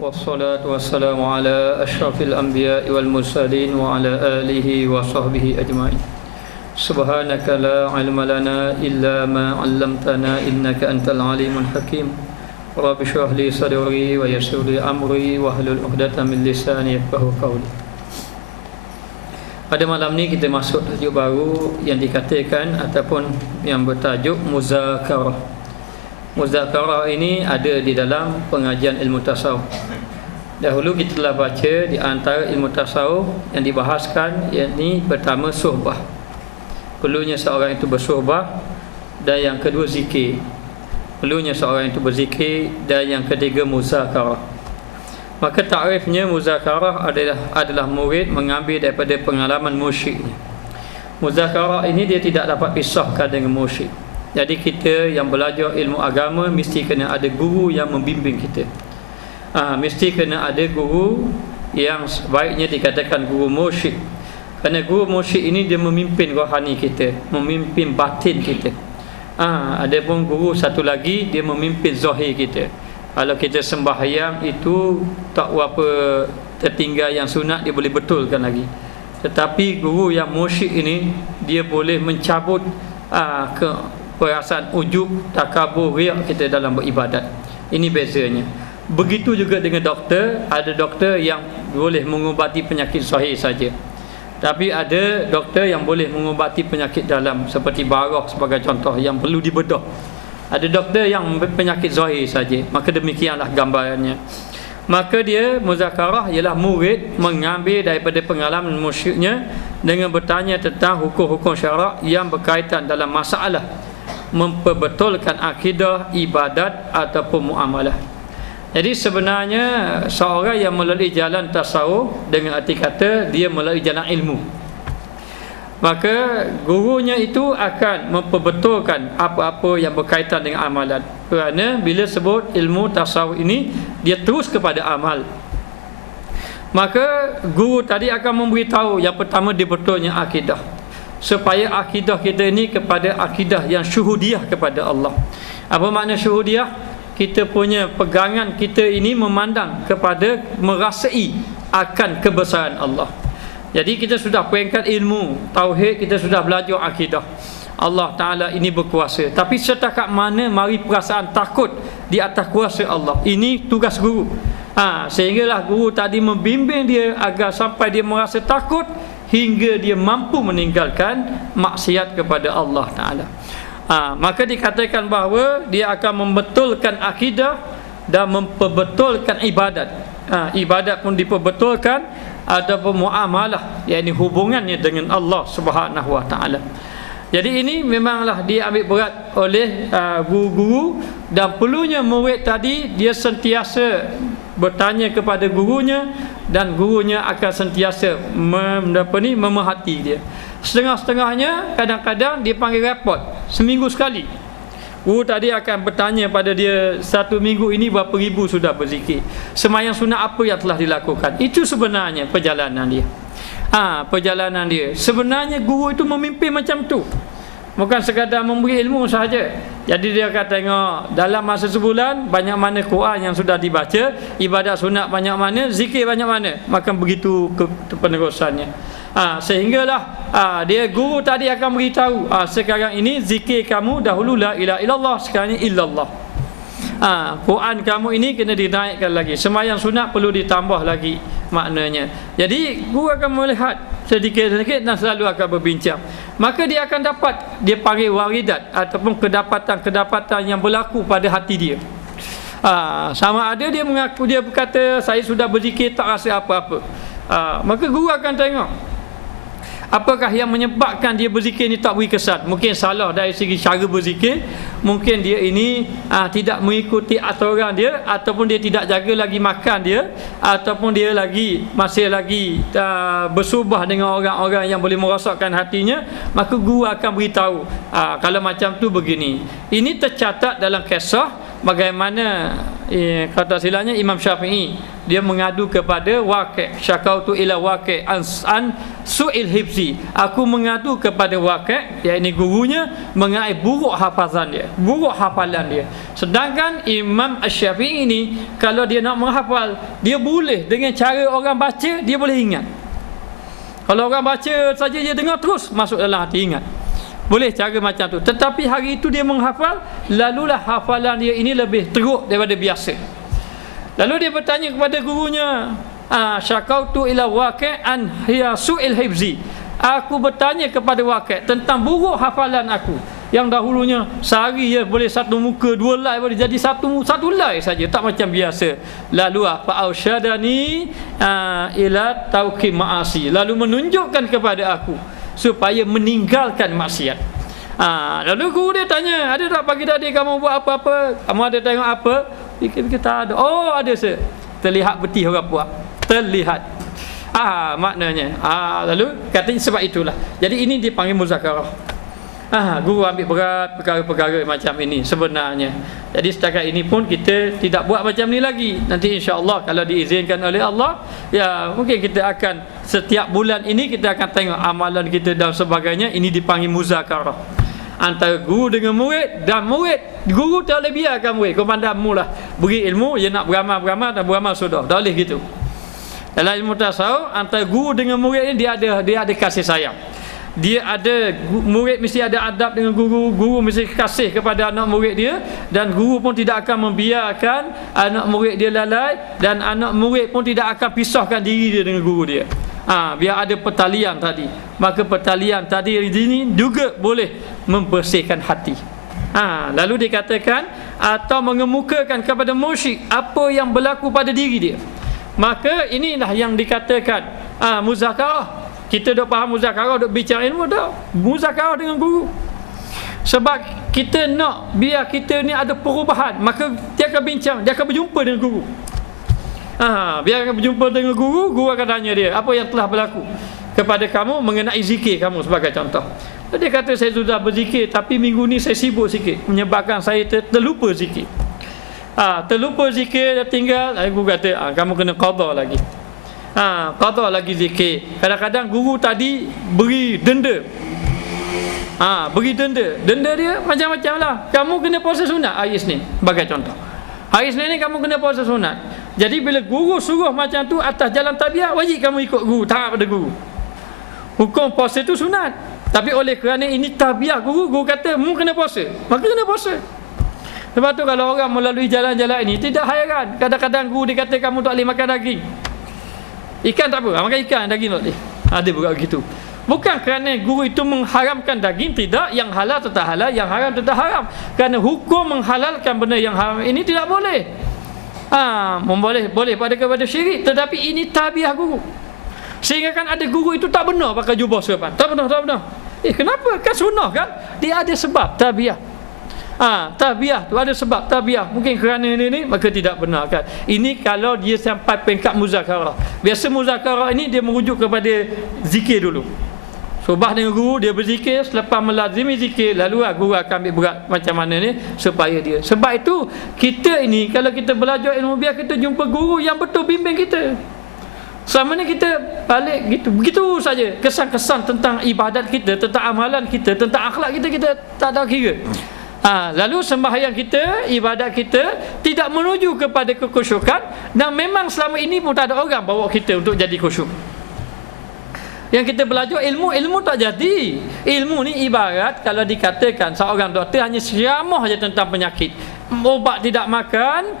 Wassalatu wassalamu ala asyrafil anbiya'i wal mursalin wa ala alihi wa sahbihi ajma'in. Subhanaka la ilma lana illa ma 'allamtana innaka antal alimul hakim. Rabbi shrah li sadri wa yassir li amri wahlul 'uqdatam min lisani yafqahu qawli. Pada malam ni kita masuk tajuk baru yang dikatakan ataupun yang bertajuk muzakarah. Muzakarah ini ada di dalam pengajian ilmu tasawuf. Dahulu kita telah baca di antara ilmu tasawuf yang dibahaskan, yakni pertama suhbah, perlunya seorang itu bersuhbah, dan yang kedua zikir, perlunya seorang itu berzikir, dan yang ketiga muzakarah. Maka takrifnya muzakarah adalah murid mengambil daripada pengalaman mursyidnya. Muzakarah ini dia tidak dapat pisahkan dengan mursyid. Jadi kita yang belajar ilmu agama mesti kena ada guru yang membimbing kita. Mesti kena ada guru yang sebaiknya dikatakan guru mursyid. Kerana guru mursyid ini dia memimpin rohani kita, memimpin batin kita. Ada pun guru satu lagi dia memimpin zahir kita. Kalau kita sembahyang itu tak apa tertinggal yang sunat, dia boleh betulkan lagi. Tetapi guru yang mursyid ini dia boleh mencabut perasaan ujub, takabur, riak kita dalam beribadat. Ini bezanya. Begitu juga dengan doktor. Ada doktor yang boleh mengubati penyakit zahir saja, tapi ada doktor yang boleh mengubati penyakit dalam, seperti barah sebagai contoh yang perlu dibedah. Ada doktor yang penyakit zahir saja. Maka demikianlah gambarannya. Maka dia muzakarah ialah murid mengambil daripada pengalaman mursyidnya dengan bertanya tentang hukum-hukum syarak yang berkaitan dalam masalah memperbetulkan akidah, ibadat ataupun muamalah. Jadi sebenarnya seorang yang melalui jalan tasawuf dengan arti kata dia melalui jalan ilmu, maka gurunya itu akan memperbetulkan apa-apa yang berkaitan dengan amalan. Kerana bila sebut ilmu tasawuf ini, dia terus kepada amal. Maka guru tadi akan memberitahu yang pertama dia betulnya akidah, supaya akidah kita ini kepada akidah yang syuhudiyah kepada Allah. Apa makna syuhudiyah? Kita punya pegangan kita ini memandang kepada, merasai akan kebesaran Allah. Jadi kita sudah peringkat ilmu tauhid, kita sudah belajar akidah Allah Ta'ala ini berkuasa. Tapi setakat mana mari perasaan takut di atas kuasa Allah. Ini tugas guru. Sehinggalah guru tadi membimbing dia agar sampai dia merasa takut hingga dia mampu meninggalkan maksiat kepada Allah Ta'ala. Maka dikatakan bahawa dia akan membetulkan akidah dan memperbetulkan ibadat. Ibadat pun diperbetulkan, ataupun muamalah, yakni hubungannya dengan Allah Subhanahu Wa Ta'ala. Jadi ini memanglah diambil berat oleh guru-guru, dan perlunya murid tadi dia sentiasa bertanya kepada gurunya, dan gurunya akan sentiasa memerhati dia. Setengah-setengahnya kadang-kadang dia panggil report seminggu sekali. Guru tadi akan bertanya pada dia, satu minggu ini berapa ribu sudah berzikir, sembahyang sunat apa yang telah dilakukan. Itu sebenarnya perjalanan dia. Perjalanan dia. Sebenarnya guru itu memimpin macam tu, bukan sekadar memberi ilmu sahaja. Jadi dia akan tengok dalam masa sebulan banyak mana Quran yang sudah dibaca, ibadat sunat banyak mana, zikir banyak mana. Maka begitu penerusannya. Sehinggalah dia guru tadi akan beritahu, sekarang ini zikir kamu dahulu la ilaha illallah, sekarang ini illallah. Quran kamu ini kena dinaikkan lagi, sembahyang sunat perlu ditambah lagi maknanya. Jadi guru akan melihat sedikit-sedikit dan selalu akan berbincang. Maka dia akan dapat, dia panggil waridat ataupun kedapatan-kedapatan yang berlaku pada hati dia. Sama ada dia mengaku, dia berkata saya sudah berzikir tak rasa apa-apa. Maka guru akan tengok apakah yang menyebabkan dia berzikir ni tak beri kesan. Mungkin salah dari segi cara berzikir, mungkin dia ini tidak mengikuti aturan dia, ataupun dia tidak jaga lagi makan dia, ataupun dia masih lagi bersubah dengan orang-orang yang boleh merosakkan hatinya. Maka guru akan beritahu, kalau macam tu begini. Ini tercatat dalam kisah bagaimana kata silanya Imam Syafi'i dia mengadu kepada Waqi'. Syakautu ila Waqi' an su'il hifzi. Aku mengadu kepada Waqi', yakni gurunya, mengenai buruk hafazan dia, buruk hafalan dia. Sedangkan Imam Asy-Syafi'i ini, kalau dia nak menghafal, dia boleh dengan cara orang baca, dia boleh ingat. Kalau orang baca saja dia dengar, terus masuk dalam hati, ingat. Boleh cara macam tu. Tetapi hari itu dia menghafal, lalulah hafalan dia ini lebih teruk daripada biasa. Lalu dia bertanya kepada gurunya, syakautu ila Waqi' an hiya su'il hifzi. Aku bertanya kepada Waqi' tentang buruk hafalan aku, yang dahulunya sehari ya boleh satu muka, dua lai boleh jadi satu lai saja, tak macam biasa. Lalu fa ausyadani ila tauqi ma'asi. Lalu menunjukkan kepada aku supaya meninggalkan maksiat. Lalu guru dia tanya, ada tak pagi tadi kamu buat apa-apa? Kamu ada tengok apa? Fikir-fikir tak ada. Oh, ada se. Terlihat betih orang buat. Terlihat. Maknanya. Lalu katanya sebab itulah. Jadi ini dipanggil muzakarah. Guru ambil berat perkara-perkara macam ini sebenarnya. Jadi setakat ini pun kita tidak buat macam ni lagi. Nanti insya-Allah kalau diizinkan oleh Allah, ya mungkin kita akan setiap bulan ini kita akan tengok amalan kita dan sebagainya. Ini dipanggil muzakarah antara guru dengan murid, dan murid, guru tak boleh biarkan murid kau pandangmu lah beri ilmu, dia nak beramal dan beramal sudah. Tak boleh gitu. Dalam ilmu tasawuf, antara guru dengan murid ni dia ada kasih sayang. Dia ada, murid mesti ada adab dengan guru, guru mesti kasih kepada anak murid dia, dan guru pun tidak akan membiarkan anak murid dia lalai, dan anak murid pun tidak akan pisahkan diri dia dengan guru dia. Biar ada pertalian tadi. Maka pertalian tadi ini juga boleh membersihkan hati. Lalu dikatakan atau mengemukakan kepada musyrik apa yang berlaku pada diri dia. Maka inilah yang dikatakan muzakarah. Kita dah faham muzakarah, dah bicara ilmu dah. Muzakarah dengan guru. Sebab kita nak biar kita ni ada perubahan, maka dia akan bincang, dia akan berjumpa dengan guru. Biar akan berjumpa dengan guru, guru akan tanya dia apa yang telah berlaku kepada kamu mengenai zikir kamu sebagai contoh. Dia kata saya sudah berzikir, tapi minggu ni saya sibuk sikit, menyebabkan saya terlupa zikir. Terlupa zikir, dah tinggal. Guru kata kamu kena qada lagi. Qada lagi zikir. Kadang-kadang guru tadi beri denda. Beri denda. Denda dia macam-macam lah. Kamu kena puasa sunat hari Isnin, sebagai contoh. Hari Isnin ni kamu kena puasa sunat. Jadi bila guru suruh macam tu atas jalan tabiat, wajib kamu ikut guru, taat pada guru. Hukum puasa tu sunat, tapi oleh kerana ini tabiat guru, guru kata mu kena puasa, maka kena puasa. Sebab tu kalau orang melalui jalan-jalan ini, tidak hairan kadang-kadang guru dia kata kamu tak boleh makan daging. Ikan tak apa, makan ikan, daging tak boleh. Ada juga begitu. Bukan kerana guru itu mengharamkan daging, tidak. Yang halal tetap halal, yang haram tetap haram. Kerana hukum menghalalkan benda yang haram ini tidak boleh. Boleh kepada syirik, tetapi ini tabiah guru. Sehingga kan ada guru itu tak benar pakai jubah serban. Tak benar. Kenapa? Kan sunnah kan? Dia ada sebab tabiah. Tabiah tu ada sebab tabiah. Mungkin kerana ini maka tidak benar kan. Ini kalau dia sampai peringkat muzakarah. Biasa muzakarah ini dia merujuk kepada zikir dulu. Subah dengan guru, dia berzikir, selepas melazimi zikir, lalu guru akan ambil berat macam mana ni supaya dia. Sebab itu kita ini kalau kita belajar ilmu, biar kita jumpa guru yang betul bimbing kita. Selama ni kita balik begitu saja. Kesan-kesan tentang ibadat kita, tentang amalan kita, tentang akhlak kita tak ada kira. Lalu sembahyang kita, ibadat kita tidak menuju kepada kekhusyukan, dan memang selama ini pun tak ada orang bawa kita untuk jadi khusyuk. Yang kita belajar ilmu tak jadi. Ilmu ni ibarat kalau dikatakan seorang doktor hanya ceramah saja tentang penyakit, ubat tidak makan,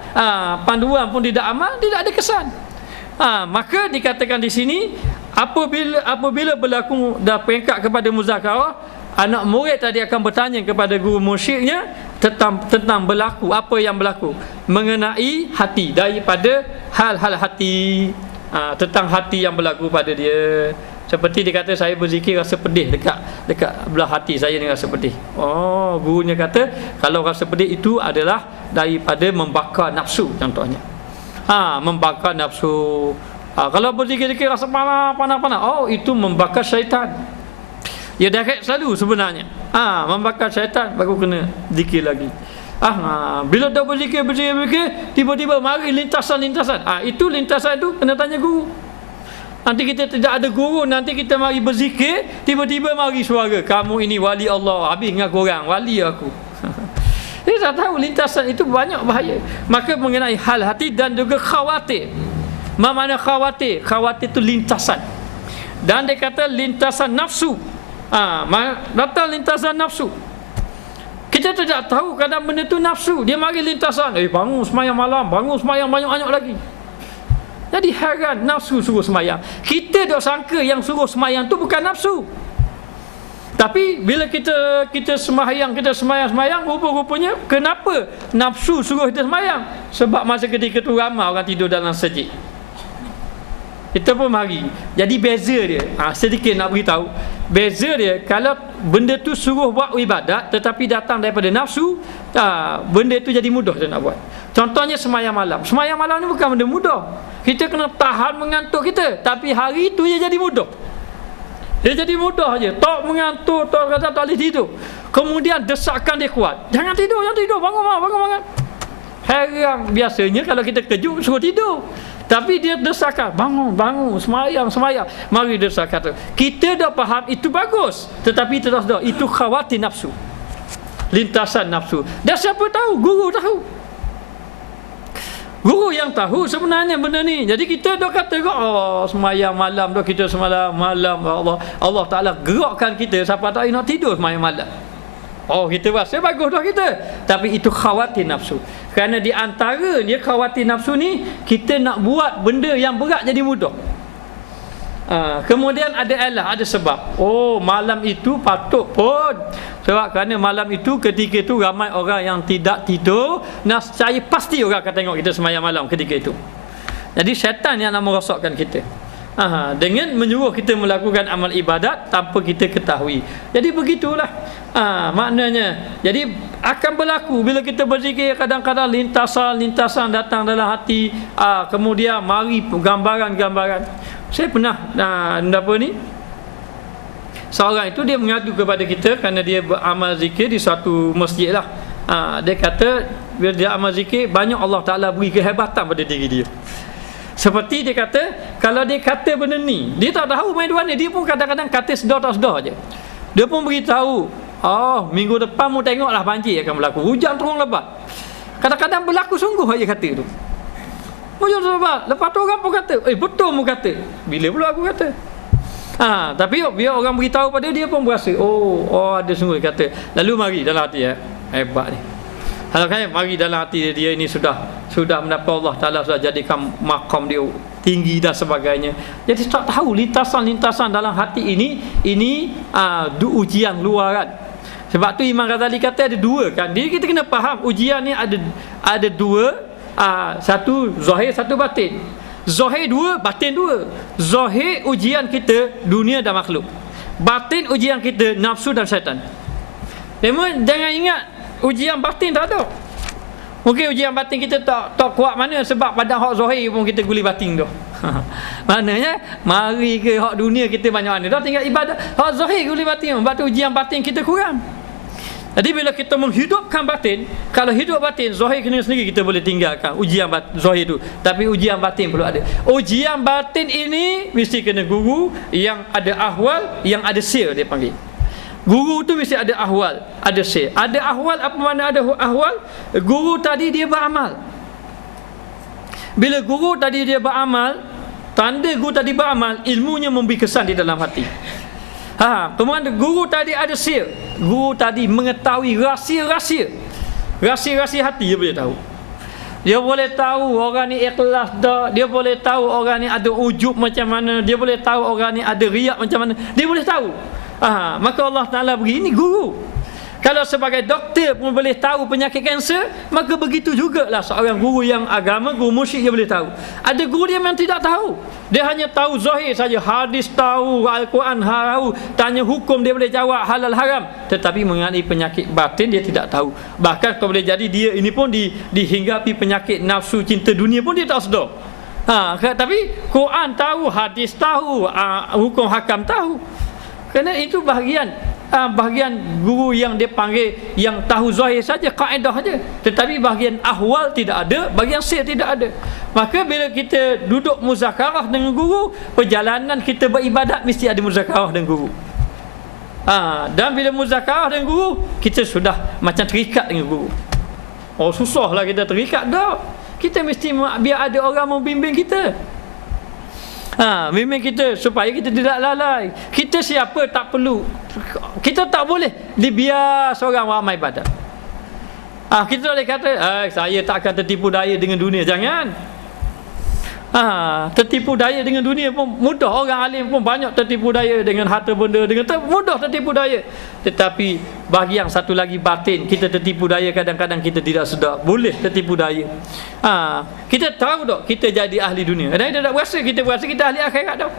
panduan pun tidak amal, tidak ada kesan. Maka dikatakan di sini apabila berlaku dah peringkat kepada muzakarah, anak murid tadi akan bertanya kepada guru mursyidnya tentang berlaku apa yang berlaku mengenai hati, daripada hal-hal hati, tentang hati yang berlaku pada dia. Seperti dia kata saya berzikir rasa pedih dekat belah hati saya ni rasa pedih. Gurunya kata kalau rasa pedih itu adalah daripada membakar nafsu contohnya. Membakar nafsu. Kalau berzikir-zikir rasa panas, itu membakar syaitan. Ya direct selalu sebenarnya. Membakar syaitan, baru kena zikir lagi. Bila dah berzikir, tiba-tiba mari lintasan-lintasan. Itu lintasan itu kena tanya guru. Nanti kita tidak ada guru, nanti kita mari berzikir, tiba-tiba mari suara, kamu ini wali Allah, habis dengan korang, wali aku. Dia tak tahu lintasan itu banyak bahaya. Maka mengenai hal hati dan juga khawatir. Mana khawatir? Khawatir itu lintasan. Dan dia kata lintasan nafsu. Datang lintasan nafsu. Kita tidak tahu kadang benda itu nafsu. Dia mari lintasan, bangun semayang malam, bangun semayang banyak-banyak lagi. Jadi heran, nafsu suruh semayang. Kita dah sangka yang suruh semayang tu bukan nafsu. Tapi bila kita semayang, rupa-rupanya kenapa nafsu suruh kita semayang? Sebab masa ketika tu ramai orang tidur dalam masjid. Kita pun mari. Jadi beza dia, sedikit nak beritahu. Beza dia, kalau benda tu suruh buat ibadat tetapi datang daripada nafsu, benda tu jadi mudah dia nak buat. Contohnya semayang malam. Semayang malam ni bukan benda mudah. Kita kena tahan mengantuk kita, tapi hari tu dia jadi mudah. Dia jadi mudah je. Tak mengantuk, tak kata tak boleh tidur. Kemudian desakan dia kuat. Jangan tidur, bangun. Heran, biasanya kalau kita kejut suruh tidur. Tapi dia desakan, bangun, semayang. Mari desakan tu. Kita dah faham itu bagus, tetapi terus dah itu khawatir nafsu. Lintasan nafsu. Dan siapa tahu? Guru tahu. Guru yang tahu sebenarnya benda ni. Jadi kita dah kata, semayang malam dah, kita semayang malam, Allah Ta'ala gerakkan kita siapa tak nak tidur semayang malam. Kita rasa bagus dah kita. Tapi itu khawatir nafsu. Kerana di antara dia khawatir nafsu ni, kita nak buat benda yang berat jadi mudah. Kemudian ada elah, ada sebab. Malam itu patut pun. Sebab kerana malam itu ketika itu ramai orang yang tidak tidur, nescaya pasti orang akan tengok kita semayang malam ketika itu. Jadi syaitan yang nak merosakkan kita. Dengan menyuruh kita melakukan amal ibadat tanpa kita ketahui. Jadi begitulah maknanya. Jadi akan berlaku bila kita berzikir, kadang-kadang lintasan datang dalam hati, kemudian mari gambaran-gambaran. Saya pernah seorang itu dia mengadu kepada kita kerana dia beramal zikir di satu masjid lah. Dia kata bila dia amal zikir, banyak Allah Ta'ala beri kehebatan pada diri dia. Seperti dia kata, kalau dia kata benda ni, dia tak tahu main dua ni, dia pun kadang-kadang kata sedar tak sedar je. Dia pun beritahu, minggu depan mu tengoklah banjir akan berlaku, hujan turun lebat. Kadang-kadang berlaku sungguh aja kata tu. Hujan turun lebat. Lepas tu orang pun kata, betul mu kata. Bila pula aku kata? Tapi biar orang beritahu pada dia pun berasa, ada sungguh kata. Lalu mari dalam hati, hebat ni. Kalau mari dalam hati dia ini sudah mendapat Allah Ta'ala sudah jadikan maqam dia tinggi dan sebagainya. Jadi tak tahu lintasan-lintasan dalam hati ini ujian luaran. Sebab tu Imam Ghazali kata ada dua kan. Jadi kita kena faham ujian ni ada dua, satu zahir, satu batin. Zahir dua, batin dua. Zahir ujian kita dunia dan makhluk. Batin ujian kita nafsu dan syaitan. Memang jangan ingat ujian batin tak ada. Mungkin ujian batin kita tak kuat mana sebab pada hak zahir pun kita guli batin tu. Maknanya mari ke hak dunia kita banyak mana dah tinggal ibadah. Hak zahir guli batin, sebab tu ujian batin kita kurang. Jadi bila kita menghidupkan batin, kalau hidup batin, zahir kena sendiri kita boleh tinggalkan ujian zahir tu. Tapi ujian batin perlu ada. Ujian batin ini mesti kena guru yang ada ahwal, yang ada sir dia panggil. Guru tu mesti ada ahwal, ada sir. Ada ahwal, apa makna ada ahwal? Guru tadi dia beramal. Bila guru tadi dia beramal, tanda guru tadi beramal, ilmunya memberi kesan di dalam hati. Kemudian guru tadi ada sir. Guru tadi mengetahui rahsia-rahsia hati, dia boleh tahu. Dia boleh tahu orang ni ikhlas dah. Dia boleh tahu orang ni ada ujub macam mana. Dia boleh tahu orang ni ada riak macam mana. Dia boleh tahu. Maka Allah Ta'ala beri ini guru. Kalau sebagai doktor pun boleh tahu penyakit kanser, maka begitu jugalah seorang guru yang agama, guru musyrik dia boleh tahu. Ada guru dia memang tidak tahu. Dia hanya tahu zahir saja, hadis tahu, Al-Quran tahu, tanya hukum dia boleh jawab halal haram, tetapi mengenai penyakit batin dia tidak tahu. Bahkan kalau boleh jadi dia ini pun dihinggapi penyakit nafsu cinta dunia pun dia tak sedar. Tapi Quran tahu, hadis tahu, hukum hakam tahu. Kerana itu bahagian bahagian guru yang dia panggil yang tahu zahir saja, kaedah saja, tetapi bahagian ahwal tidak ada, bahagian sir tidak ada. Maka bila kita duduk muzakarah dengan guru, perjalanan kita beribadat mesti ada muzakarah dengan guru. Dan bila muzakarah dengan guru, kita sudah macam terikat dengan guru. Oh, susahlah kita terikat dah. Kita mesti biar ada orang membimbing kita. Bimbing kita supaya kita tidak lalai. Kita siapa tak perlu. Kita tak boleh dibiar seorang ramai ibadat. Kita tak boleh kata, saya tak akan tertipu daya dengan dunia. Jangan. Tertipu daya dengan dunia pun mudah. Orang alim pun banyak tertipu daya dengan harta benda, dengan mudah tertipu daya. Tetapi bagi yang satu lagi batin, kita tertipu daya kadang-kadang kita tidak sedar. Boleh tertipu daya. Kita tahu tak kita jadi ahli dunia. Dan kita tak berasa kita ahli akhirat tau.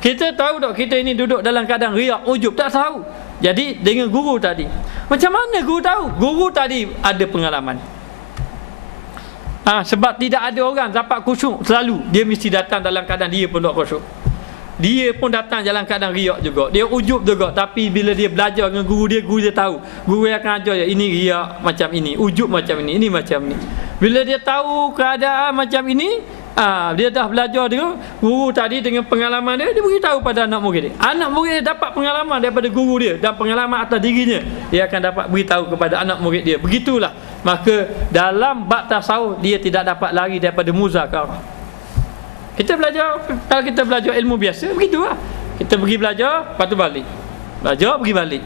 Kita tahu tak kita ini duduk dalam keadaan riak, ujub, tak tahu. Jadi dengan guru tadi, macam mana guru tahu? Guru tadi ada pengalaman. Sebab tidak ada orang dapat khusyuk selalu. Dia mesti datang dalam keadaan dia pun tak khusyuk. Dia pun datang dalam keadaan riak juga. Dia ujub juga. Tapi bila dia belajar dengan guru dia tahu. Guru yang akan ajar dia, ini riak macam ini, ujub macam ini macam ini. Bila dia tahu keadaan macam ini, dia dah belajar dengan guru tadi, dengan pengalaman dia beritahu pada anak murid dia. Anak murid dia dapat pengalaman daripada guru dia dan pengalaman atas dirinya, dia akan dapat beritahu kepada anak murid dia. Begitulah. Maka dalam bab tasawuf dia tidak dapat lari daripada muzakarah. Kita belajar, kalau kita belajar ilmu biasa, begitulah. Kita pergi belajar, lepas tu balik. Belajar, pergi balik.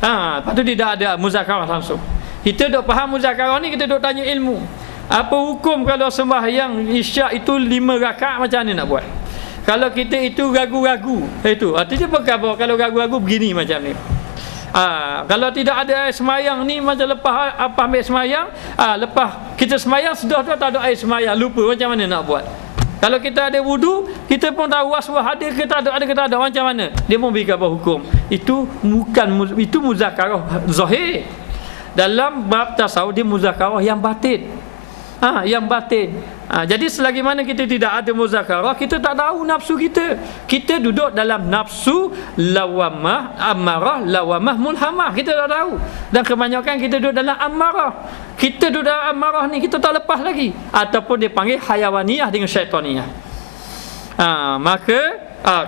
Lepas tu tidak ada muzakarah langsung. Kita duk faham muzakarah ni, kita duk tanya ilmu. Apa hukum kalau sembahyang isyak itu 5 rakaat, macam mana nak buat? Kalau kita itu ragu-ragu, itu artinya apa? Kalau ragu-ragu begini macam ni. Kalau tidak ada air semayang ni, macam lepas ambil semayang, lepas kita semayang sudah tak ada air semayang, lupa, macam mana nak buat? Kalau kita ada wudu, kita pun tahu waswah ada ke tak ada, macam mana? Dia pun beri apa hukum. Itu bukan, itu muzakarah zahir. Dalam bab tasawuf dia muzakarah yang batin. Yang batin. Jadi selagi mana kita tidak ada muzakarah, kita tak tahu nafsu kita. Kita duduk dalam nafsu lawamah, amarah, lawamah, mulhamah. Kita tak tahu. Dan kebanyakan kita duduk dalam amarah. Kita duduk dalam amarah ni, kita tak lepas lagi. Ataupun dia panggil hayawaniyah dengan syaitaniyah. Maka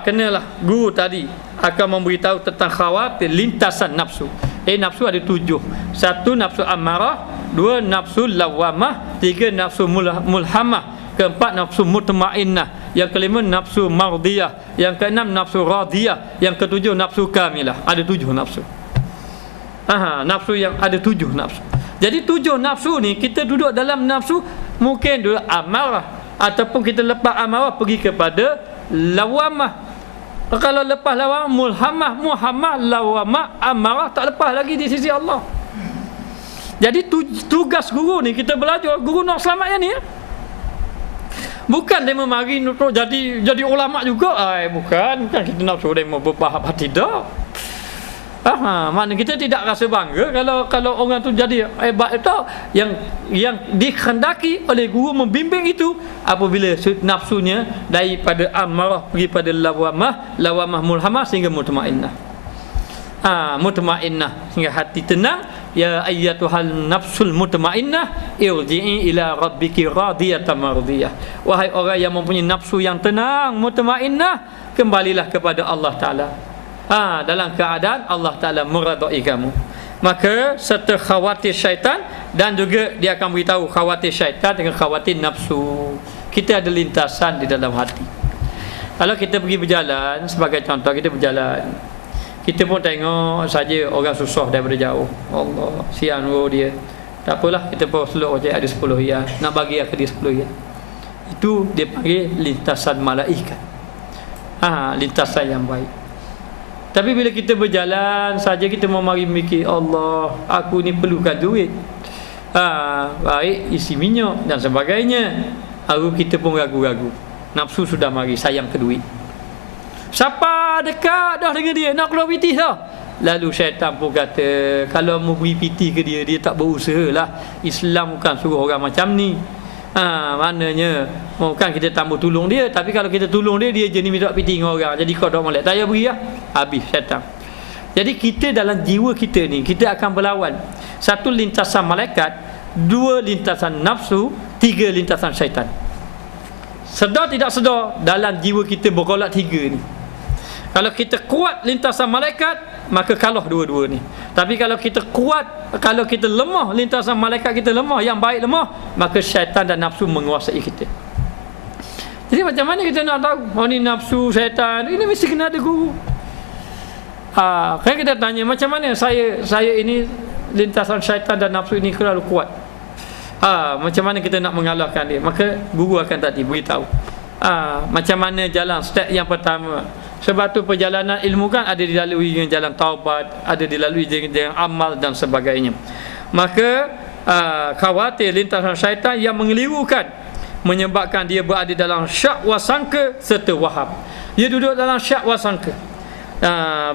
kenalah guru tadi akan memberitahu tentang khawatir lintasan nafsu. Nafsu ada 7. 1 nafsu amarah, 2 nafsu lawamah, 3 nafsu mulhamah, 4 nafsu mutmainnah, yang kelima nafsu mardiyah, yang keenam nafsu radiyah, yang ketujuh nafsu kamilah. Ada 7 nafsu. Nafsu yang ada 7 nafsu. Jadi 7 nafsu ni, kita duduk dalam nafsu, mungkin dulu amarah, ataupun kita lepas amarah pergi kepada lawamah. Kalau lepas lawamah, mulhamah, muhammah, lawamah, amarah, tak lepas lagi di sisi Allah. Jadi tugas guru ni, kita belajar, guru nak selamat yang ni. Bukan dia memari untuk jadi ulama juga. Bukan kita nak suruh dia berbahak hati dah. Mana kita tidak rasa bangga kalau orang tu jadi hebat itu, yang dikhendaki oleh guru membimbing itu apabila nafsunya daripada amarah pergi pada lawamah mulhamah sehingga mutmainnah. Mutmainnah sehingga hati tenang. Ya ayyatuhal nafsul mutmainnah irji'i ila rabbiki radiyatan mardiyah. Wahai orang yang mempunyai nafsu yang tenang, mutmainnah, kembalilah kepada Allah Ta'ala. Dalam keadaan Allah Ta'ala meradai kamu. Maka serta khawatir syaitan, dan juga dia akan beritahu khawatir syaitan dengan khawatir nafsu. Kita ada lintasan di dalam hati. Kalau kita pergi berjalan, sebagai contoh kita berjalan, kita pun tengok saja orang susah daripada jauh. Allah, sian dia. Tak apalah, kita pun selok saja ada 10 riyal. Nak bagi ke dia 10 riyal. Itu dia panggil lintasan malaikat. Lintasan yang baik. Tapi bila kita berjalan saja, kita mau mari mikir, Allah, aku ni perlukan duit. Baik, isi minyak dan sebagainya. Lalu kita pun ragu-ragu. Nafsu sudah mari sayang ke duit. Siapa dekat dah dengan dia, nak keluar piti dah. Lalu syaitan pun kata, kalau mau beri piti ke dia, dia tak berusaha lah. Islam bukan suruh orang macam ni. Maknanya bukan kita tambah tolong dia, tapi kalau kita tolong dia, dia je ni minta piti dengan orang. Jadi kau dah molek, tak payah beri lah. Habis syaitan. Jadi kita dalam jiwa kita ni, kita akan berlawan. Satu lintasan malaikat, dua lintasan nafsu, tiga lintasan syaitan. Sedar tidak sedar, dalam jiwa kita bergolak tiga ni. Kalau kita kuat lintasan malaikat, maka kalah dua-dua ni. Tapi kalau kita kuat, kalau kita lemah, lintasan malaikat kita lemah, yang baik lemah, maka syaitan dan nafsu menguasai kita. Jadi macam mana kita nak tahu, oh ni nafsu, syaitan? Ini mesti kena ada guru. Kan kita tanya, macam mana saya ini lintasan syaitan dan nafsu ini terlalu kuat? Macam mana kita nak mengalahkan dia? Maka guru akan tadi beritahu macam mana jalan step yang pertama. Sebab tu perjalanan ilmu kan ada dilalui dengan jalan taubat, ada dilalui dengan amal dan sebagainya. Maka khawatir lintasan syaitan yang mengelirukan, menyebabkan dia berada dalam syak wasangka serta waham. Dia duduk dalam syak wasangka.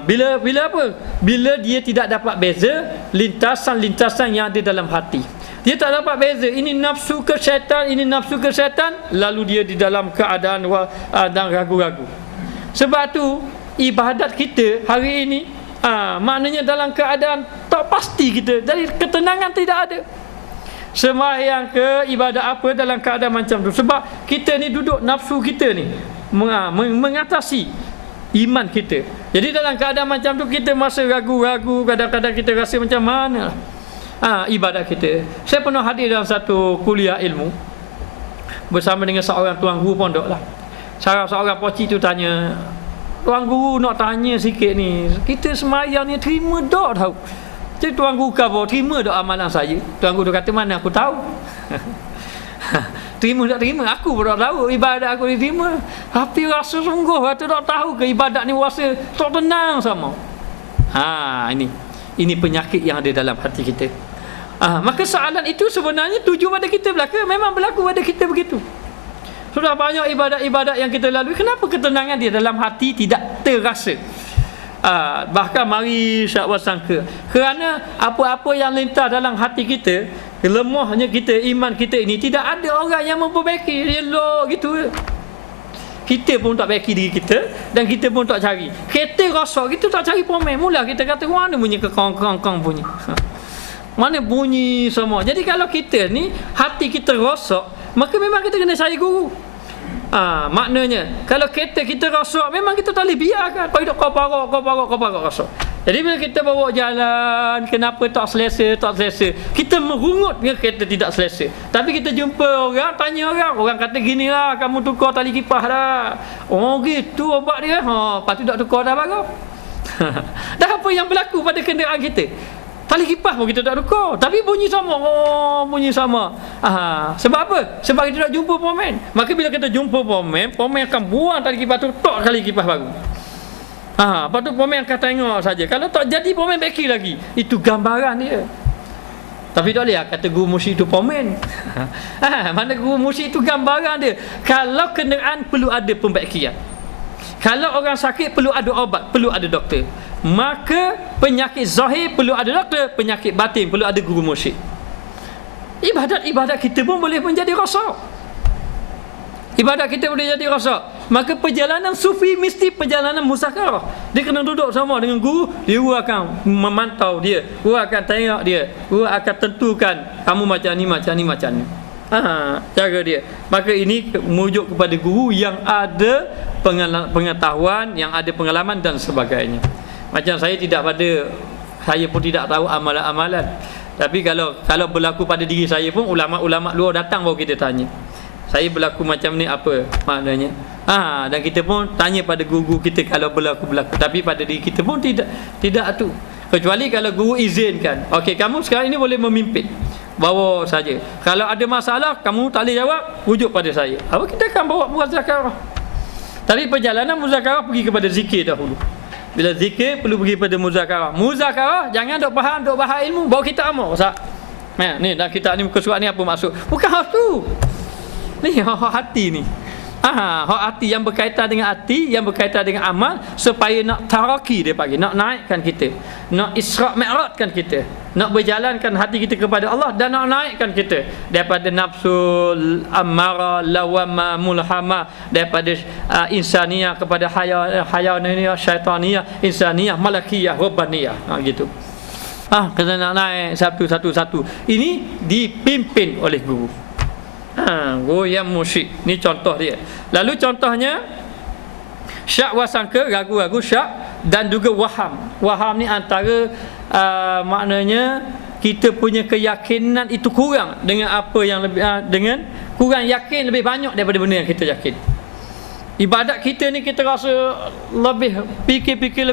Bila apa? Bila dia tidak dapat beza lintasan-lintasan yang ada dalam hati. Dia tak dapat beza, ini nafsu ke syaitan, ini nafsu ke syaitan, lalu dia di dalam keadaan dan ragu-ragu. Sebab tu ibadat kita hari ini maknanya dalam keadaan tak pasti kita. Jadi ketenangan tidak ada. Sembahyang ke ibadat apa dalam keadaan macam tu. Sebab kita ni duduk, nafsu kita ni mengatasi iman kita. Jadi dalam keadaan macam tu kita masa ragu-ragu, kadang-kadang kita rasa macam mana ibadat kita. Saya pernah hadir dalam satu kuliah ilmu bersama dengan seorang tuan guru pondok lah. Seorang pocik tu tanya, tuan guru nak tanya sikit ni, kita semayang ni terima tak tahu? Jadi tuan guru kata, terima tak amalan saya? Tuan guru kata, mana aku tahu? Terima tak terima, aku pun tak tahu ibadat aku diterima. Tapi rasa sungguh kata tak tahu ke ibadat ni, rasa tak tenang sama. Ini penyakit yang ada dalam hati kita. Maka soalan itu sebenarnya tuju pada kita belaka, memang berlaku pada kita begitu. Sudah banyak ibadat-ibadat yang kita lalui, kenapa ketenangan dia dalam hati tidak terasa? Bahkan mari syak wasangka. Kerana apa-apa yang lintas dalam hati kita, lemahnya kita, iman kita ini, tidak ada orang yang memperbaiki. Elok gitu. Kita pun tak baiki diri kita, dan kita pun tak cari. Kereta rosak, kita tak cari pomen. Mula kita kata, mana bunyi kekong-kong bunyi? Mana bunyi semua. Jadi kalau kita ni hati kita rosak, maka memang kita kena cari guru. Maknanya kalau kereta kita rosak, memang kita tak boleh biarkan. Kau hidup kau parok rosak. Jadi bila kita bawa jalan, kenapa tak selesa, kita merungut dengan kereta tidak selesa. Tapi kita jumpa orang, tanya orang kata ginilah, kamu tukar tali kipas dah. Oh gitu obat dia. Lepas tu tak tukar dah baru. Dah apa yang berlaku pada kenderaan kita? Tali kipas pun kita tak tukar, tapi bunyi sama. Bunyi sama. Sebab apa? Sebab kita tak jumpa pomen. Maka bila kita jumpa pomen akan buang tali kipas tu, tok kali kipas baru. Lepas tu pomen akan tengok saja. Kalau tak jadi, pomen beki lagi. Itu gambaran dia. Tapi tak boleh kata guru mursyid itu pomen. Mana guru mursyid itu gambaran dia. Kalau kenderaan perlu ada pembaikian. Kalau orang sakit perlu ada obat, perlu ada doktor. Maka penyakit zahir perlu ada doktor, penyakit batin perlu ada guru mursyid. Ibadat kita pun boleh menjadi rosak. Ibadat kita boleh jadi rosak. Maka perjalanan sufi mesti perjalanan muzakarah. Dia kena duduk sama dengan guru. Dia akan memantau dia, guru akan tengok dia, guru akan tentukan kamu macam ni. Cara dia. Maka ini merujuk kepada guru yang ada pengetahuan, yang ada pengalaman dan sebagainya. Macam saya pun tidak tahu amalan-amalan. Tapi kalau berlaku pada diri saya pun, ulama-ulama luar datang baru kita tanya, saya berlaku macam ni apa maknanya? Dan kita pun tanya pada guru kita kalau berlaku. Tapi pada diri kita pun tidak tu. Kecuali kalau guru izinkan, okey kamu sekarang ini boleh memimpin, bawa saja. Kalau ada masalah kamu tak boleh jawab, rujuk pada saya. Kita akan bawa muzakarah. Tapi perjalanan muzakarah pergi kepada zikir dahulu. Bila zikir perlu pergi pada muzakarah. Muzakarah jangan duk faham ilmu bawa kita amal. Ustaz. Ni dalam kitab ni muka surat ni apa maksud? Bukan hal tu. Ni hati ni. Hak hati yang berkaitan dengan hati, yang berkaitan dengan amal, supaya nak taraki dia panggil, nak naikkan kita, nak isra' mi'rajkan kita, nak berjalankan hati kita kepada Allah, dan nak naikkan kita daripada nafsul ammara, lawama, mulhama, daripada insaniyah kepada hayawaniyah, syaitaniyah, insaniyah, malakiyah, rabbaniyah, gitu. Kena nak naik satu. Ini dipimpin oleh guru. Guru yang musyrik. Ni contoh dia. Lalu contohnya syak wasangka, ragu-ragu syak, dan juga waham. Waham ni antara maknanya kita punya keyakinan itu kurang dengan apa yang lebih dengan kurang yakin lebih banyak daripada benda yang kita yakin. Ibadat kita ni kita rasa lebih fikir-fikir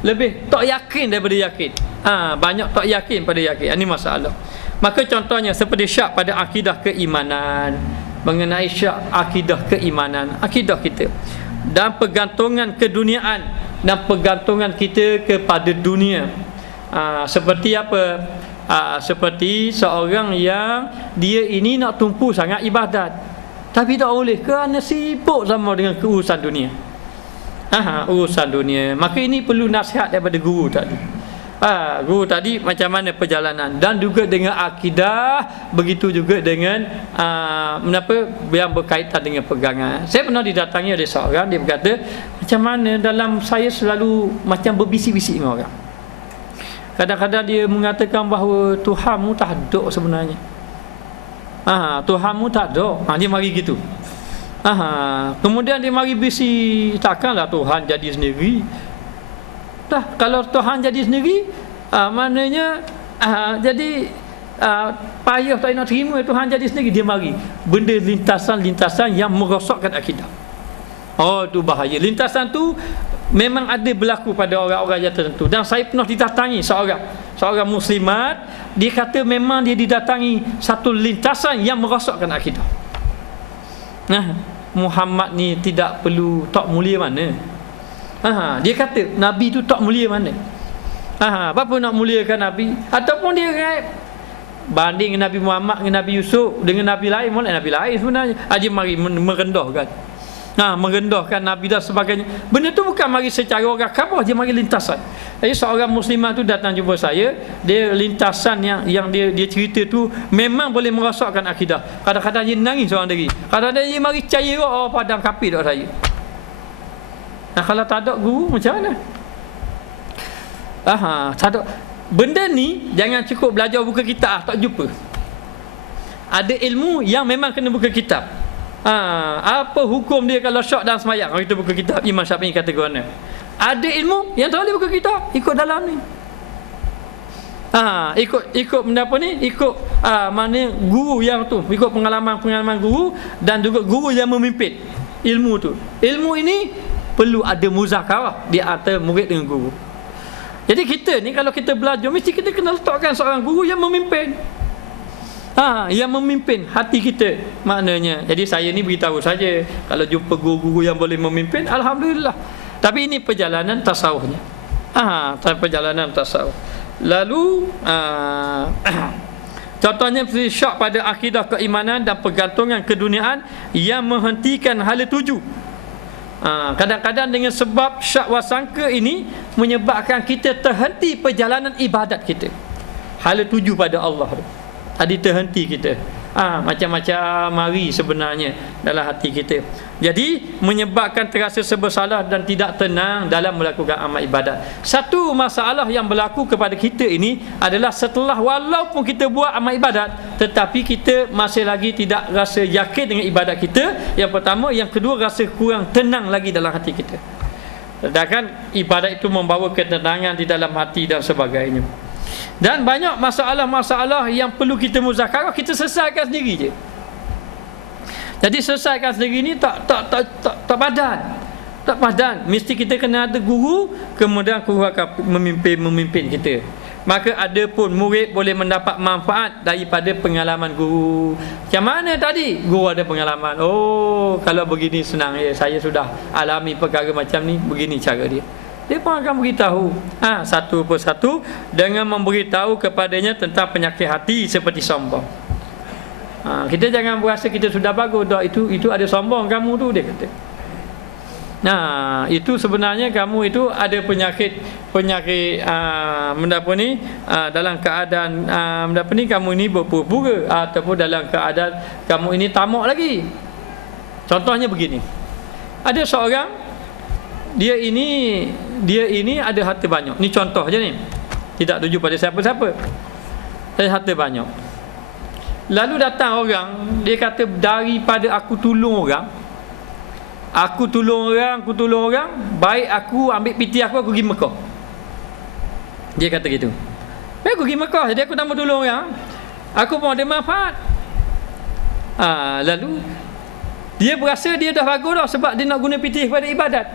lebih tak yakin daripada yakin. Banyak tak yakin pada yakin. Ini masalah. Maka contohnya seperti syak pada akidah keimanan, mengenai syak akidah keimanan, akidah kita, dan pergantungan keduniaan, dan pergantungan kita kepada dunia. Seperti apa? Seperti seorang yang dia ini nak tumpu sangat ibadat, tapi tak boleh kerana sibuk sama dengan urusan dunia. Urusan dunia. Maka ini perlu nasihat daripada guru tadi. Guru tadi macam mana perjalanan, dan juga dengan akidah, begitu juga dengan yang berkaitan dengan pegangan. Saya pernah didatangi oleh seorang, dia berkata, macam mana dalam saya selalu macam berbisik-bisik dengan orang. Kadang-kadang dia mengatakan bahawa Tuhanmu tak ada sebenarnya. Tuhanmu tak ada. Dia mari gitu. Kemudian dia mari bisik, takkanlah Tuhan jadi sendiri. Kalau Tuhan jadi sendiri, maknanya jadi payah tak nak terima Tuhan jadi sendiri. Dia mari benda lintasan-lintasan yang merosakkan akidah. Itu bahaya. Lintasan tu memang ada berlaku pada orang-orang yang tertentu. Dan saya pernah didatangi seorang muslimat, dia kata memang dia didatangi satu lintasan yang merosakkan akidah. Muhammad ni tidak perlu, tak mulia mana? Dia kata Nabi tu tak mulia mana? Apa nak muliakan Nabi? Ataupun dia banding Nabi Muhammad dengan Nabi Yusuf, dengan Nabi lain, mulai Nabi lain sebenarnya. Dia mari merendahkan, merendahkan Nabi dan sebagainya. Benda tu bukan mari secara orang khabar, dia mari lintasan. Jadi seorang muslimah tu datang jumpa saya, dia lintasan yang dia cerita tu memang boleh merosakkan akidah. Kadang-kadang dia nangis seorang diri, kadang-kadang dia mari cair padam kafir dak saya. Kalau tak ada guru macam mana? Tak ada. Benda ni jangan cukup belajar buka kitab tak jumpa. Ada ilmu yang memang kena buka kitab. Apa hukum dia kalau syak dalam semayang? Kalau kita buka kitab, Imam Syafi'i kata ke mana? Ada ilmu yang tak boleh buka kitab, ikut dalam ni. Ikut benda apa ni? Ikut mana guru yang tu, ikut pengalaman guru, dan juga guru yang memimpin ilmu tu. Ilmu ini perlu ada muzakarah di antara murid dengan guru. Jadi kita ni kalau kita belajar, mesti kita kena letakkan seorang guru yang memimpin. Yang memimpin hati kita maknanya. Jadi saya ni beritahu saja, kalau jumpa guru-guru yang boleh memimpin, alhamdulillah. Tapi ini perjalanan tasawufnya. Perjalanan tasawuf. Lalu contohnya seperti syak pada akidah keimanan dan pergantungan keduniaan yang menghentikan hala tuju. Kadang-kadang dengan sebab syak wasangka ini menyebabkan kita terhenti perjalanan ibadat kita. Hala tuju pada Allah tu terhenti kita. Macam-macam mari sebenarnya dalam hati kita. Jadi menyebabkan terasa bersalah dan tidak tenang dalam melakukan amal ibadat. Satu masalah yang berlaku kepada kita ini adalah setelah walaupun kita buat amal ibadat, tetapi kita masih lagi tidak rasa yakin dengan ibadat kita. Yang pertama, yang kedua, rasa kurang tenang lagi dalam hati kita. Sedangkan ibadat itu membawa ketenangan di dalam hati dan sebagainya. Dan banyak masalah-masalah yang perlu kita muzakarah, kita selesaikan sendiri je. Jadi selesaikan sendiri ni tak padan. Mesti kita kena ada guru, kemudian guru akan memimpin kita. Maka ada pun murid boleh mendapat manfaat daripada pengalaman guru. Macam mana tadi? Guru ada pengalaman. Kalau begini senang ya, saya sudah alami perkara macam ni, begini cara dia. Dia pun akan beritahu satu persatu dengan memberitahu kepadanya tentang penyakit hati seperti sombong. Kita jangan berasa kita sudah bagus dah, itu ada sombong kamu tu, dia kata. Nah, itu sebenarnya kamu itu ada penyakit mendapat ni, dalam keadaan mendapat ni kamu ini berpura-pura, ataupun dalam keadaan kamu ini tamak lagi. Contohnya begini. Ada seorang dia ini ada harta banyak. Ni contoh je ni. Tidak tuju pada siapa-siapa. Ada harta banyak. Lalu datang orang, dia kata daripada aku tolong orang, baik aku ambil piti aku pergi Mekah. Dia kata gitu. Baik aku pergi Mekah, jadi aku tak mau tolong orang, aku pun ada manfaat. Lalu dia berasa dia dah bagus dah sebab dia nak guna piti pada ibadat.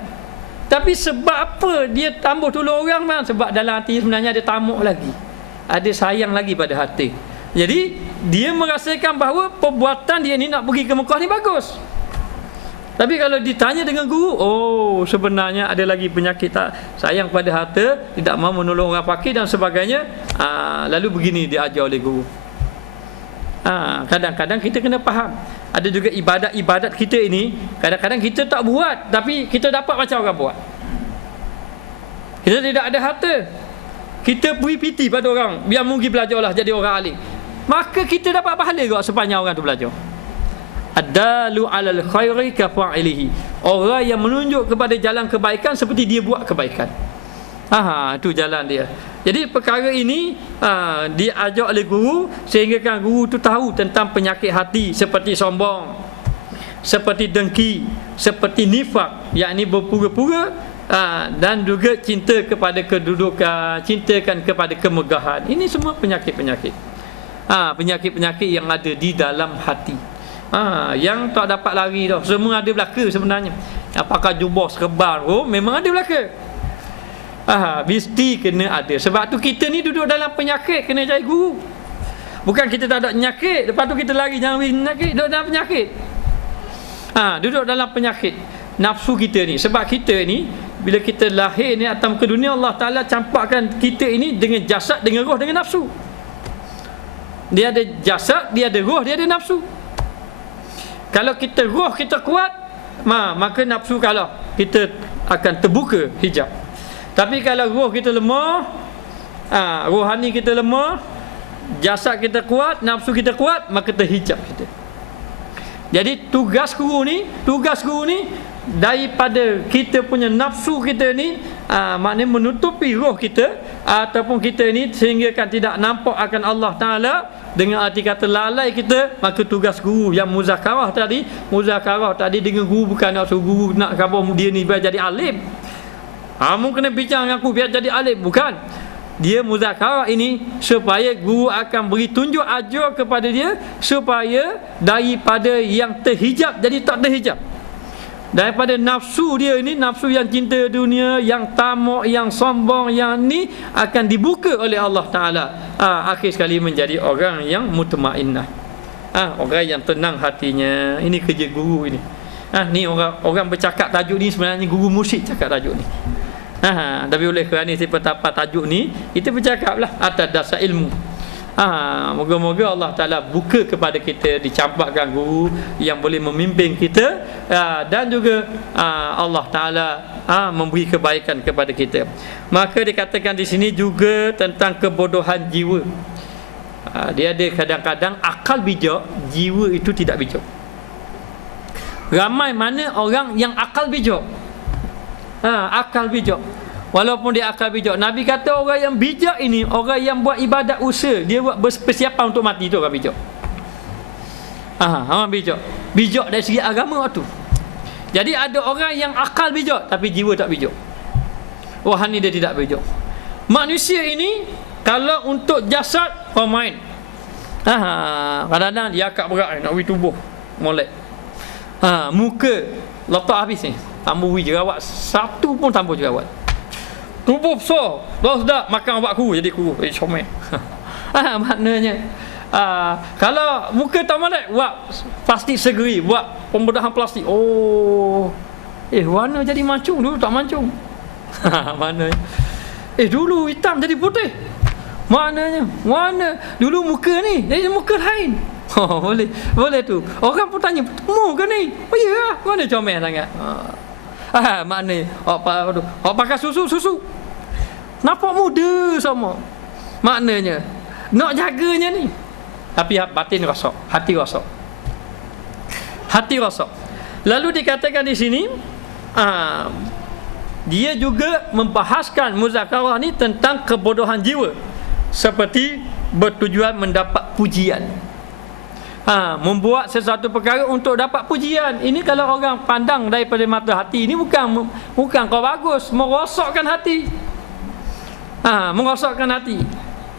Tapi sebab apa dia tambah tolong orang bang? Sebab dalam hati sebenarnya ada tamak lagi, ada sayang lagi pada hati. Jadi dia merasakan bahawa perbuatan dia ni nak pergi ke Mekah ni bagus. Tapi kalau ditanya dengan guru, sebenarnya ada lagi penyakit tak sayang pada harta, tidak mahu menolong orang fakir dan sebagainya. Lalu begini diajar oleh guru. Kadang-kadang kita kena faham, ada juga ibadat kita ini kadang-kadang kita tak buat, tapi kita dapat macam orang buat. Kita tidak ada harta, kita beri piti pada orang, biar pergi belajarlah jadi orang alim, maka kita dapat pahala juga sepanjang orang tu belajar. Ad-dalu 'alal khairi ka fa'ilihi. Orang yang menunjuk kepada jalan kebaikan seperti dia buat kebaikan. Itu jalan dia. Jadi perkara ini diajar oleh guru, sehingga kan guru tu tahu tentang penyakit hati seperti sombong, seperti dengki, seperti nifak, yakni berpura-pura, dan juga cinta kepada kedudukan, cintakan kepada kemegahan. Ini semua penyakit-penyakit. Penyakit-penyakit yang ada di dalam hati. Yang tak dapat lari dah. Semua ada belaka sebenarnya. Apakah jubah serban, memang ada belaka. Mesti kena ada. Sebab tu kita ni duduk dalam penyakit, kena cari guru. Bukan kita tak ada penyakit, lepas tu kita lari jangan penyakit, duduk dalam penyakit. Duduk dalam penyakit nafsu kita ni. Sebab kita ni bila kita lahir ni datang ke dunia, Allah Ta'ala campakkan kita ini dengan jasad, dengan roh, dengan nafsu. Dia ada jasad, dia ada roh, dia ada nafsu. Kalau kita roh kita kuat, maka nafsu kalah, kita akan terbuka hijab. Tapi kalau roh kita lemah, rohani kita lemah, jasad kita kuat, nafsu kita kuat, maka terhijab kita. Jadi tugas guru ni daripada kita punya nafsu kita ni, maknanya menutupi roh kita ataupun kita ni sehingga kan tidak nampak akan Allah Ta'ala. Dengan arti kata lalai kita, maka tugas guru yang muzakarah tadi dengan guru bukan nak suruh guru nak khabar dia ni biar jadi alim. Kamu kena bincang dengan aku biar jadi alim, bukan. Dia muzakarah ini supaya guru akan beri tunjuk ajar kepada dia supaya daripada yang terhijab jadi tak terhijab. Daripada nafsu dia ini, nafsu yang cinta dunia, yang tamak, yang sombong, yang ni akan dibuka oleh Allah Ta'ala. Akhir sekali menjadi orang yang mutmainnah, orang yang tenang hatinya. Ini kerja guru ini. Ni orang bercakap tajuk ni sebenarnya guru mursyid cakap tajuk ni. Tapi oleh kerana saya petapa tajuk ni, kita bercakaplah atas dasar ilmu. Moga-moga Allah Ta'ala buka kepada kita, dicampakkan guru yang boleh memimpin kita, dan juga Allah Ta'ala memberi kebaikan kepada kita. Maka dikatakan di sini juga tentang kebodohan jiwa. Dia ada kadang-kadang akal bijak, jiwa itu tidak bijak. Ramai mana orang yang akal bijak, akal bijak, walaupun dia akal bijak. Nabi kata orang yang bijak ini, orang yang buat ibadat usaha, dia buat persiapan untuk mati, itu orang bijak. Orang bijak dari segi agama waktu. Jadi ada orang yang akal bijak tapi jiwa tak bijak. Rohani dia tidak bijak. Manusia ini kalau untuk jasad main. Kadang-kadang dia akak berat nak beri tubuh molek. Muka letak habis ni, tambah beri jerawat, satu pun tambah jerawat. Tubuh besar, dah sedap makan obat kuru jadi kuru, jadi comel. Maknanya kalau muka tak molek, buat plastik surgery, buat pembedahan plastik. Warna jadi mancung, dulu tak mancung. Maknanya dulu hitam jadi putih. Maknanya warna dulu muka ni jadi muka lain. Oh, boleh. Boleh tu. Orang pun tanya, "Mu ke ni?" "Oh ya, mana comel sangat." Maknanya hok pakai susu. Nampak muda sama. Maknanya nak jaganya ni. Tapi batin rosak, hati rosak. Hati rosak. Lalu dikatakan di sini, dia juga membahaskan muzakarah ni tentang kebodohan jiwa, seperti bertujuan mendapat pujian. Membuat sesuatu perkara untuk dapat pujian. Ini kalau orang pandang daripada mata hati, ini bukan kau bagus, merosakkan hati. Merosakkan hati.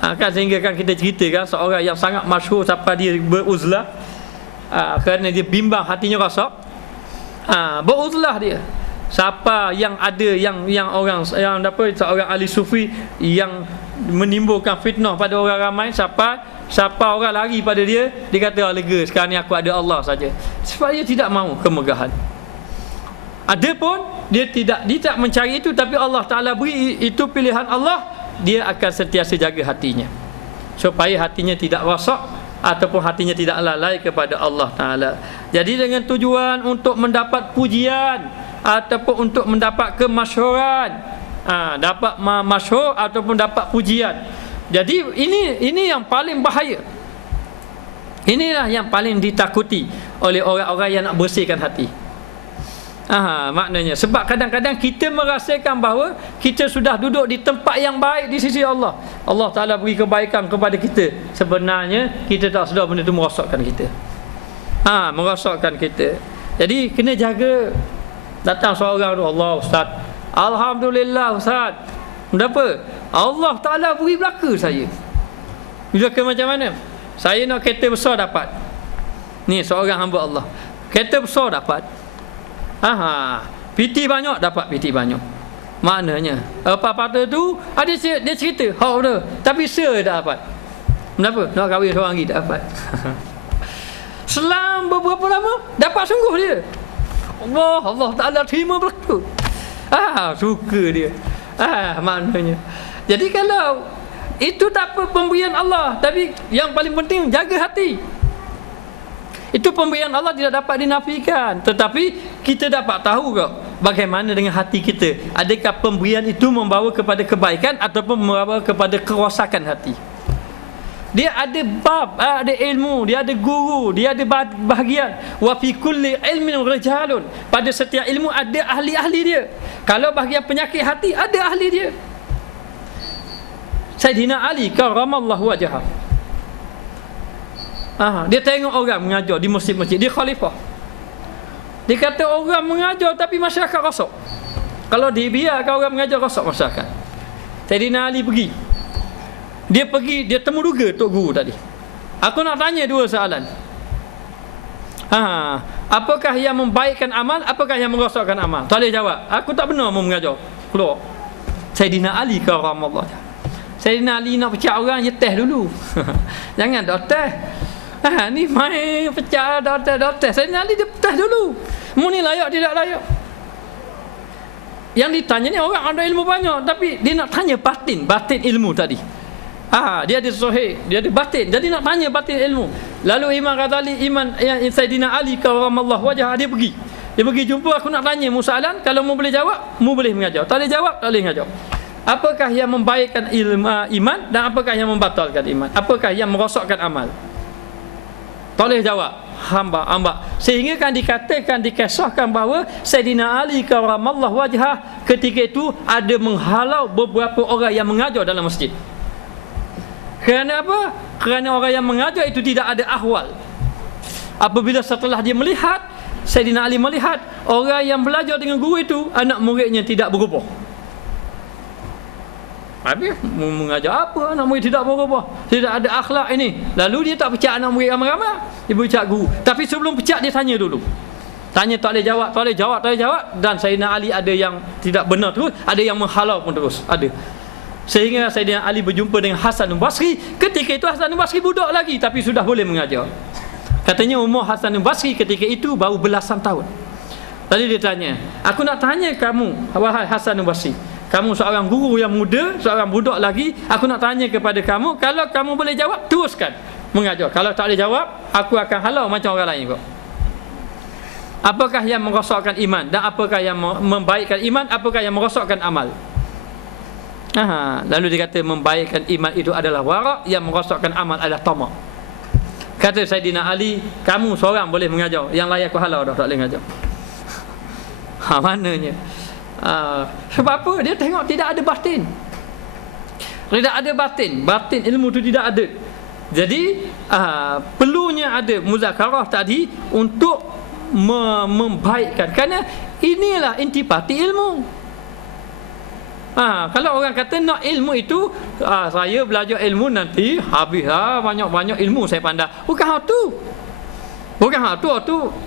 Kan sehingga kan kita ceritakan seorang yang sangat masyhur sampai dia beruzlah, kerana dia bimbang hatinya rosak. Beruzlah dia. Siapa yang ada yang orang yang seorang ahli sufi yang menimbulkan fitnah pada orang ramai, siapa orang lari pada dia kata, lega, sekarang ni aku ada Allah saja. Sebab dia tidak mahu kemegahan. Adapun dia tidak mencari itu, tapi Allah Ta'ala beri itu pilihan Allah, dia akan sentiasa jaga hatinya supaya hatinya tidak rosak ataupun hatinya tidak lalai kepada Allah Ta'ala. Jadi dengan tujuan untuk mendapat pujian ataupun untuk mendapat kemasyhuran, dapat masyhur ataupun dapat pujian. Jadi ini yang paling bahaya. Inilah yang paling ditakuti oleh orang-orang yang nak bersihkan hati. Maknanya sebab kadang-kadang kita merasakan bahawa kita sudah duduk di tempat yang baik di sisi Allah. Allah Ta'ala beri kebaikan kepada kita. Sebenarnya kita tak sedar benda itu merosakkan kita. Merosakkan kita. Jadi kena jaga. Datang seorang tu, Allah Ustaz, alhamdulillah Ustaz. Kenapa? Allah Ta'ala beri belaka saya. Belaka macam mana? Saya nak kereta besar dapat. Ni seorang hamba Allah, kereta besar dapat. PT banyak dapat, PT banyak. Maknanya apa-apa tu dia cerita hak dia, tapi saya tak dapat. Kenapa? Nak kahwin seorang lagi tak dapat. Selang beberapa lama dapat sungguh dia. Allah Ta'ala terima belaka. Suka dia. Maknanya. Jadi kalau itu tak apa pemberian Allah, tapi yang paling penting jaga hati. Itu pemberian Allah tidak dapat dinafikan, tetapi kita dapat tahu kok bagaimana dengan hati kita. Adakah pemberian itu membawa kepada kebaikan ataupun membawa kepada kerosakan hati? Dia ada bab, ada ilmu, dia ada guru, dia ada bahagian. Wa fi kulli ilmin rijalun. Pada setiap ilmu ada ahli-ahli dia. Kalau bahagian penyakit hati, ada ahli dia. Sayyidina Ali karramallahu wajhah. Dia tengok orang mengajar di masjid-masjid, dia khalifah. Dia kata orang mengajar tapi masyarakat rosak. Kalau dibiarkan orang mengajar, rosak masyarakat. Sayyidina Ali pergi. Dia temu duga tok guru tadi. Aku nak tanya dua soalan. Apakah yang membaikkan amal, apakah yang merosakkan amal? Tak boleh jawab. Aku tak benar mau mengajar. Keluar. Sayyidina Ali karramallahu wajhah. Sayyidina Ali nak pecah orang, dia test dulu. Jangan dah test. Ni main pecah dah test. Sayyidina Ali dia test dulu. Mu ni layak tidak layak. Yang ditanya ni orang ada ilmu banyak, tapi dia nak tanya batin ilmu tadi. Dia ada sahih, dia ada batin. Jadi nak tanya batin ilmu. Lalu Imam Ghazali, Sayyidina Ali karramallahu wajhah, dia pergi jumpa, aku nak tanya musalan, kalau mu boleh jawab, mu boleh mengajar. Tak boleh jawab, tak boleh mengajar. Apakah yang membaikkan iman dan apakah yang membatalkan iman? Apakah yang merosakkan amal? Tak boleh jawab. Hamba. Sehingga kan dikisahkan bahawa Sayyidina Ali karramallahu wajhah ketika itu ada menghalau beberapa orang yang mengajar dalam masjid. Kerana apa? Kerana orang yang mengajar itu tidak ada ahwal. Apabila setelah dia melihat, Sayyidina Ali melihat orang yang belajar dengan guru itu, anak muridnya tidak berubah. Habis mengajar apa anak murid tidak berubah? Tidak ada akhlak ini. Lalu dia tak pecat anak murid ramai-ramai. Dia pecat guru. Tapi sebelum pecat dia tanya dulu. Tanya tak boleh jawab. Dan Sayyidina Ali ada yang tidak benar terus, ada yang menghalau pun terus. Ada. Sehingga Sayyidina Ali berjumpa dengan Hasan al-Basri. Ketika itu Hasan al-Basri budak lagi, tapi sudah boleh mengajar. Katanya umur Hasan al-Basri ketika itu baru belasan tahun. Lalu dia tanya, aku nak tanya kamu, wahai Hasan al-Basri, kamu seorang guru yang muda, seorang budak lagi, aku nak tanya kepada kamu, kalau kamu boleh jawab, teruskan. mengajar. Kalau tak boleh jawab, aku akan halau macam orang lain kok. Apakah yang merosakkan iman dan apakah yang membaikkan iman, apakah yang merosakkan amal? Lalu dia kata membaikkan iman itu adalah warak, yang merosakkan amal adalah tamak. Kata Saidina Ali, kamu seorang boleh mengajar, yang lain aku halau dah, tak boleh mengajar. Mananya? Sebab apa? Dia tengok tidak ada batin. Tidak ada batin. Batin ilmu itu tidak ada. Jadi perlunya ada muzakarah tadi untuk membaikkan, kerana inilah intipati ilmu. Kalau orang kata nak ilmu itu, saya belajar ilmu nanti habis banyak-banyak ilmu saya pandai. Bukan hal tu. Bukan hal tu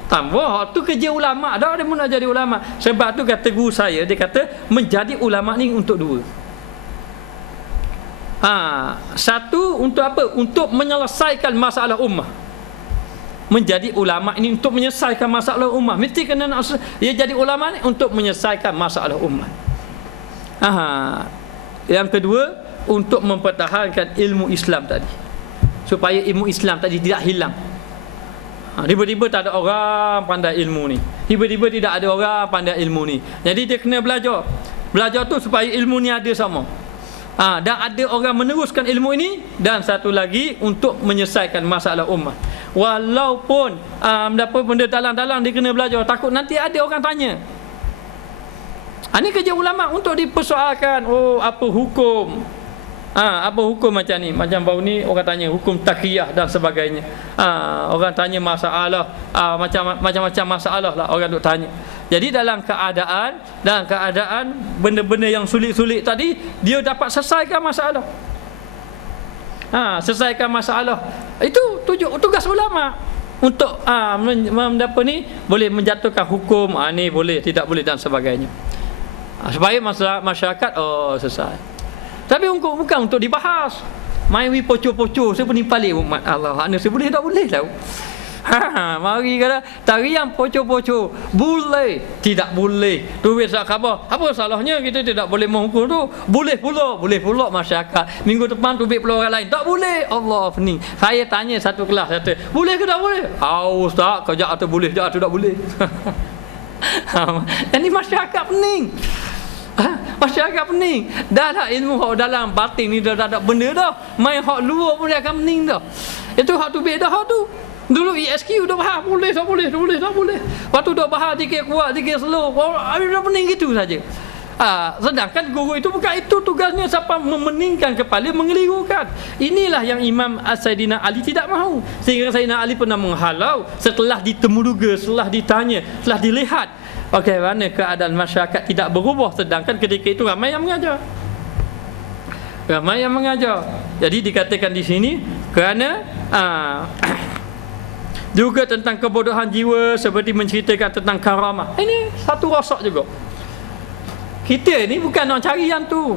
tambah hal tu kerja ulama dah, dia pun nak jadi ulama. Sebab tu kata guru saya, dia kata menjadi ulama ni untuk dua. Satu untuk apa? Untuk menyelesaikan masalah ummah. Menjadi ulama ini untuk menyelesaikan masalah ummah. Mesti kena dia jadi ulama ni untuk menyelesaikan masalah ummah. Yang kedua, untuk mempertahankan ilmu Islam tadi, supaya ilmu Islam tadi tidak hilang. Tiba-tiba tak ada orang pandai ilmu ni, tiba-tiba tidak ada orang pandai ilmu ni. Jadi dia kena belajar. Belajar tu supaya ilmu ni ada sama. Dan ada orang meneruskan ilmu ini. Dan satu lagi, untuk menyelesaikan masalah ummah. Walaupun apa benda dalang-dalang dia kena belajar, takut nanti ada orang tanya. Ini kerja ulama untuk dipersoalkan. Apa hukum? Apa hukum macam ni? Macam baru ni orang tanya hukum taqiyah dan sebagainya. Orang tanya masalah, macam-macam masalah lah orang duk tanya. Jadi dalam keadaan benda-benda yang sulit-sulit tadi, dia dapat selesaikan masalah. Selesaikan masalah. Itu tugas ulama untuk apa ni, boleh menjatuhkan hukum, ni boleh, tidak boleh dan sebagainya. Supaya masyarakat selesai. Tapi bukan untuk dibahas. Main poco-poco, saya pun paling umat Allah. Saya boleh tak boleh tahu. Mari kata tarian poco-poco boleh, tidak boleh. Duit khabar. Apa salahnya kita tidak boleh menghukum tu? Boleh pula masyarakat. Minggu depan duit pula orang lain. Tak boleh. Allah pening. Saya tanya satu kelas, kata, boleh ke tak boleh? Ustaz, kejap tu boleh, kejap tu tak boleh. Ini masyarakat pening. Masyarakat pening. Dah ilmu hak dalam batin ni dah ada benda dah. Main hak luar pun dia akan pening dah. Itu hak tu beda hak tu. Dulu ESQ dah bahas boleh tak boleh. Lepas tu dah bahas sikit kuat, sikit slow. Habis dah pening gitu saja. Sedangkan guru itu bukan itu tugasnya, siapa memeningkan kepala, mengelirukan. Inilah yang Imam Saidina Ali tidak mahu. Sehingga Saidina Ali pernah menghalau setelah ditemuduga, setelah ditanya, setelah dilihat bagaimana keadaan masyarakat tidak berubah, sedangkan ketika itu ramai yang mengajar. Jadi dikatakan di sini kerana juga tentang kebodohan jiwa, seperti menceritakan tentang karamah. Ini satu rosak juga. Kita ni bukan nak cari yang tu.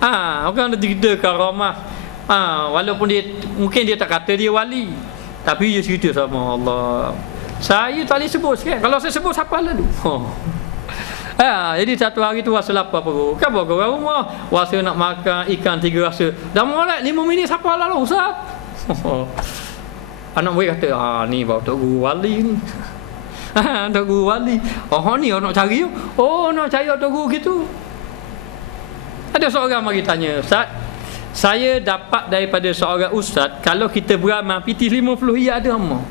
Orang ada cerita karamah. Walaupun mungkin dia tak kata dia wali, tapi dia cerita sama Allah. Saya tak boleh sebut sikit. Kalau saya sebut siapa lalu. Jadi satu hari tu rasa lapar perut. Kan bawa orang rumah, rasa nak makan ikan 3 rasa. Dah molek 5 minit siapa lalu Ustaz. Anak murid kata, ni bawa Tok Guru Wali ni. Tok Guru Wali. Ni nak cari. Nak cari Tok Guru gitu. Ada seorang mari tanya, Ustaz, saya dapat daripada seorang ustaz, kalau kita beramal piti 50 hia ada amal.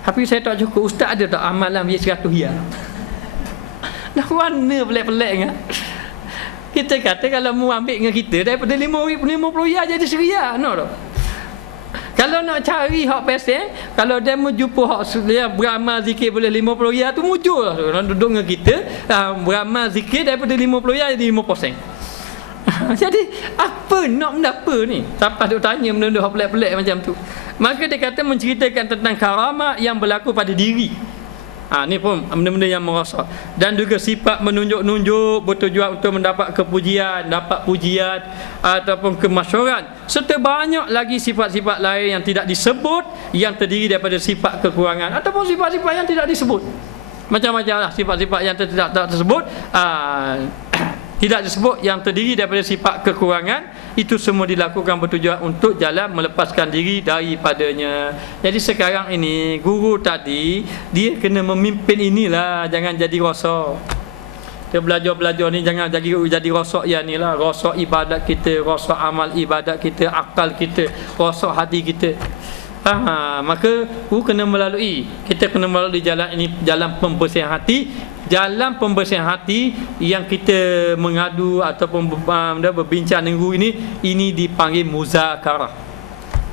Tapi saya tak cukup. Ustaz ada tak amalan dia 100 hia? Dah mana pelik-pelik kan? Kita kata kalau mu ambil dengan kita daripada 50 hia jadi 1 hia, no tak? Kalau nak cari hak pesen, kalau dia menjumpa hak dia beramal zikir boleh 50 riyal tu mujur lah. Orang duduk dengan kita, beramal zikir daripada 50 riyal jadi 5%. Jadi apa nak benda apa ni? Siapa duk tanya benda-benda hak pelik-pelik macam tu. Maka dia kata menceritakan tentang karamah yang berlaku pada diri. Ni pun benda-benda yang merosak. Dan juga sifat menunjuk-nunjuk bertujuan untuk mendapat kepujian, dapat pujian ataupun kemasyhuran, serta banyak lagi sifat-sifat lain yang tidak disebut, yang terdiri daripada sifat kekurangan ataupun sifat-sifat yang tidak disebut. Macam-macam lah sifat-sifat yang tidak tersebut. Tidak disebut yang terdiri daripada sifat kekurangan. Itu semua dilakukan bertujuan untuk jalan melepaskan diri daripadanya. Jadi sekarang ini guru tadi dia kena memimpin inilah, jangan jadi rosak. Kita belajar-belajar ni jangan jadi rosak yang ni lah. Rosak ibadat kita, rosak amal ibadat kita, akal kita, rosak hati kita. Maka kena melalui, kita kena melalui jalan ini, jalan pembersihan hati. Jalan pembersihan hati yang kita mengadu ataupun berbincang dengan guru ini dipanggil muzakarah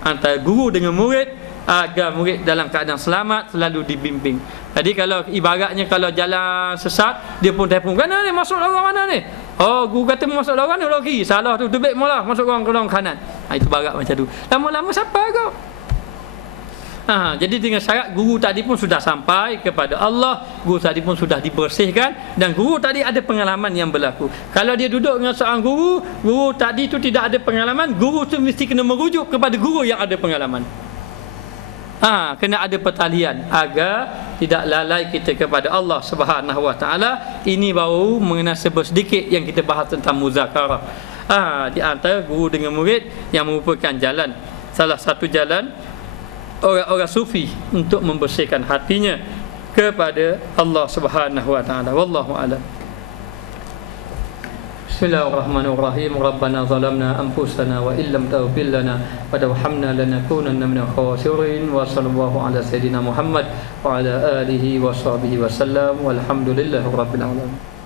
antara guru dengan murid, agar murid dalam keadaan selamat selalu dibimbing. Jadi kalau ibaratnya kalau jalan sesat, dia pun telefon, mana ni masuk lorong mana ni? Oh, guru kata masuk lorong ni lorong kiri, salah tu baik malah masuk lorong kanan. Itu barat macam tu. Lama-lama siapa kau? Jadi dengan syarat guru tadi pun sudah sampai kepada Allah, guru tadi pun sudah dibersihkan, dan guru tadi ada pengalaman yang berlaku. Kalau dia duduk dengan seorang guru, guru tadi tu tidak ada pengalaman, guru tu mesti kena merujuk kepada guru yang ada pengalaman. Kena ada pertalian agar tidak lalai kita kepada Allah Subhanahu Wa Taala. Ini baru mengenai sedikit yang kita bahas tentang muzakarah. Di antara guru dengan murid yang merupakan jalan, salah satu jalan orang-orang sufi untuk membersihkan hatinya kepada Allah Subhanahu Wa Taala. Wallahu a'lam. Bismillahirrahmanirrahim. Rabbana zalamna anfusana wa illam taghfir lana wa tarhamna lanakunanna minal khasirin. Wa sallallahu ala sayidina Muhammad wa ala alihi wa sahbihi wa sallam. Walhamdulillahirabbil alamin.